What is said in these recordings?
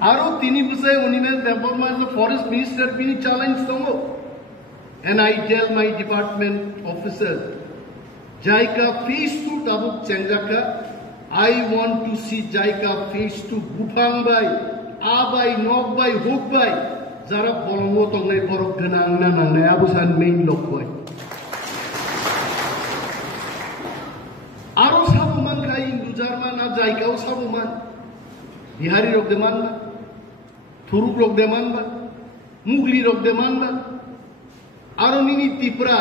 Aro tini busai onimen development as the forest minister bini challenge tongo. And I tell my department officers, Jaika phase 2 tabuk Chengjaka, I want to see Jaika phase 2 Bupang bai, Abai, Nokbai, Hukbai, Zara Bolongo tongai borok genang nanang na abusan main lokoi. Aro sabuman kai Hindu Jarman na Jaika o sabuman. Bihari rok deman ba, Thuruk rok deman ba, Mugli rok deman ba, Aro mini Tripura,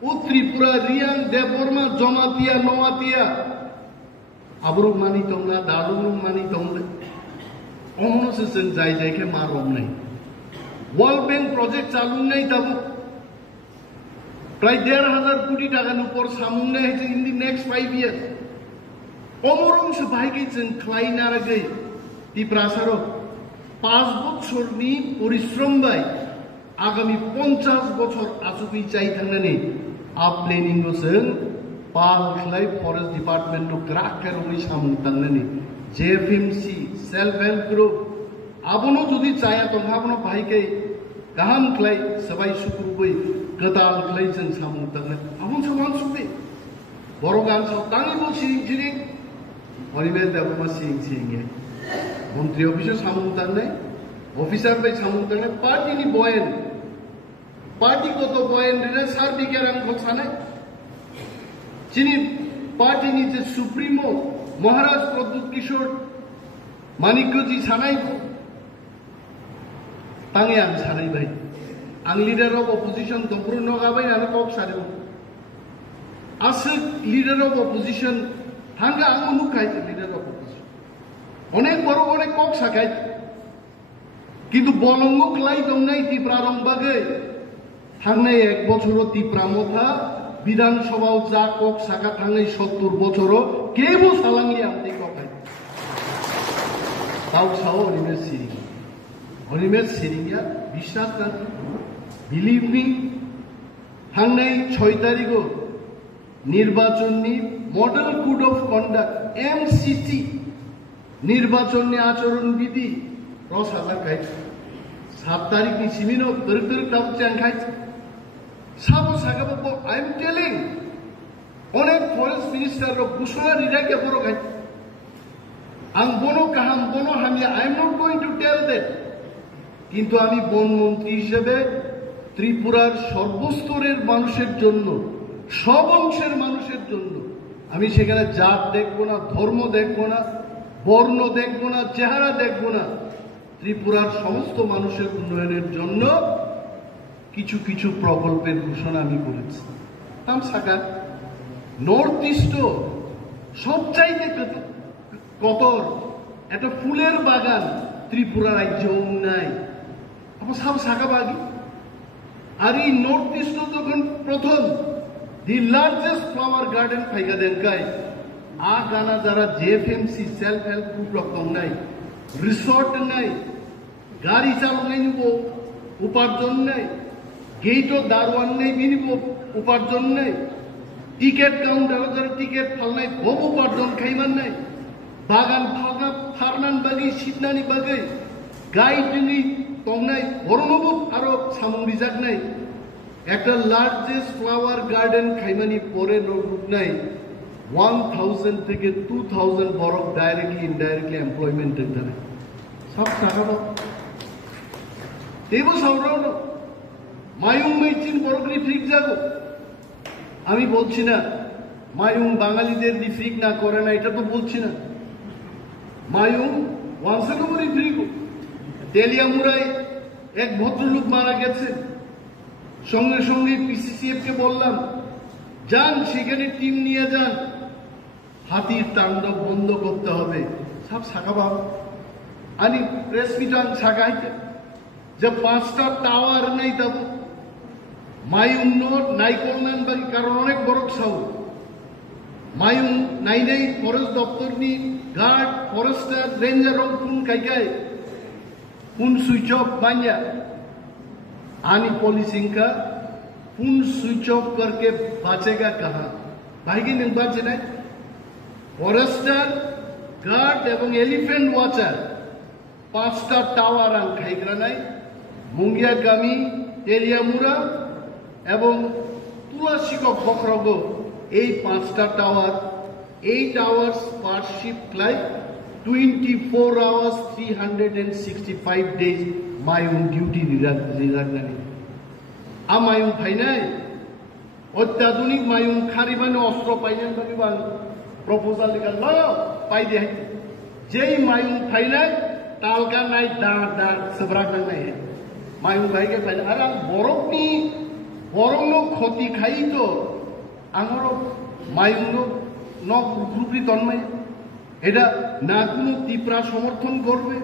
Tripura, Riang, Deborma, Jomatia, Noatia, Abruk mani tongna, Darung mani tongna, Omono season jai jai ke marom nahi. World Bank project chalung nahi tabu. Pray 1,500 kodi taka nupor samung nahi in the next 5 years. Omorong sebagai jen klain aragai di prasaro 5 বছর ni পরিশ্রম bai agami 50 বছর achubi chai thangnani a planning go seng pal khlai forest department to crack keroi samung tangnani JFMC self help group abono jodi chaya to abono bhai ke gaham khlai sabai sukrubai katal khlai jen samung tangnani abon saman sukbe borogan sa tangi bo siring Orimen development siring Montri officer samung tangnai officer bai samung tangnai party ni boyen party ko to boyen re sar bigaran khosane chini party ni je supremo Maharaj Pradut Kishore Manikyo ji sanai ko tangi ang sanai bai ang leader of opposition topro noga bai ana kok sare as leader of opposition hanga ang mukai leader of opposition onek boro onek kok sakai কিন্তু বলঙ্গ ক্লাই দংনাই ত্রিপুরারং বাগে থাংনাই 1 বছরও ত্রিপুরা মথা বিধানসভাও যা cock সাকা থাংনাই 70 বছরও কেবো সালাংলি আমতে ককাই তাও Sao Animesh Syria বিশ্বাস রাখ believe me থাংনাই 6 তারিখও নির্বাচনী model code of conduct MCT নির্বাচনী আচরণ বিধি 10,000 kai 7 tarikh ni simino teruk tau chang kai sabo sagabo I am telling onek forest minister ro busona rirake boro kai ang bono kaham bono hamia I am not going to tell that কিন্তু আমি বন মন্ত্রী হিসেবে ত্রিপুরার সর্বস্তরের মানুষের জন্য সব অংশের মানুষের জন্য আমি সেখানে জাত দেখব না ধর্ম দেখব না বর্ণ দেখব না চেহারা দেখব না ত্রিপুরার সমস্ত মানুষের উন্নয়নের জন্য কিছু কিছু প্রকল্পের ঘোষণা আমি করেছি তাম সাকা নর্থ ইস্ট সবচাইতে কতর একটা ফুলের বাগান ত্রিপুরা রাজ্যেও নাই আপনি সব সাকা বাগি আর এই নর্থ ইস্ট যখন প্রথম দি লার্জেস্ট ফ্লাওয়ার গার্ডেন ফাইকা দেনকায় আ গানা যারা JFMC সেলফ হেল্প গ্রুপ রকম নাই রিসর্ট নাই গাড়ি চালানো নিব উপার্জন নেই গেটও দারোয়ান নেই বিনিব উপার্জন নেই টিকেট কাউন্টার যারা টিকেট ফালনাই ভব উপার্জন খাইমান নাই বাগান ফারনান বাগি সিদনানি বাগै গাইডনি তংনাই বরনব আরো সামুং রিজার্ভ নাই একটা লার্জেস্ট ফ্লাওয়ার গার্ডেন খাইমানি পরে নরুক নাই 1000 থেকে 2000 বরক ডাইরেক্টলি ইনডাইরেক্টলি এমপ্লয়মেন্ট দেয় সব টাকা দাও দেবো সাউরানো মায়ুং মেচিন বরকরি ফ্রিক যাবো আমি বলছি না মায়ুং বাঙালিদের দি ফ্রিক না করে না এটা তো বলছি না মায়ুং ওয়ানসাকবরি ফ্রিক তেলিয়ামুড়ায় এক ভদ্রলোক মারা গেছে সঙ্গে সঙ্গে PCCF কে বললাম যান সেখানে টিম নিয়ে যান হাতির তাণ্ডব বন্ধ করতে হবে সব সাকাবা আনি প্রেস মিটান সাকাইতে যে 5টা টাওয়ার নাই তব মায়ুং নোট নাইকলনান বাকি কারণ অনেক বড় সাউ মায়ুং নাই নাই ফরেস্ট দপ্তরনি গার্ড ফরেস্টার রেঞ্জার কোন কাইকাই কোন সুইচ অফ বাঞ্জা आनी पॉलिसिंग का पूर्ण स्विच ऑफ करके बचेगा कहां भाई की निर्बाध है फॉरेस्टर गार्ड एवं एलिफेंट वॉचर 5টা টাওয়ার আং খাইগ্রানাই মুঙ্গিয়াগামী তেলিয়ামুড়া এবং তুলাশিকক বক্রগ এই 5টা tower 8 hours per ship flight 24 hours 365 days mayung duty riragani a mayung phainai অত্যাধুনিক mayung khariban অস্ত্র পাইলেন বাকিবান প্রপোজাল লিখা লয় পাই দে যেই mayung phainai talga nai dar sabrak nai mayung bhaige phainai ara borong ক্ষতি খাই তো আমার mayung ন গ্রুপি তন্ময় এটা না কোনো তীব্রা সমর্থন করবে।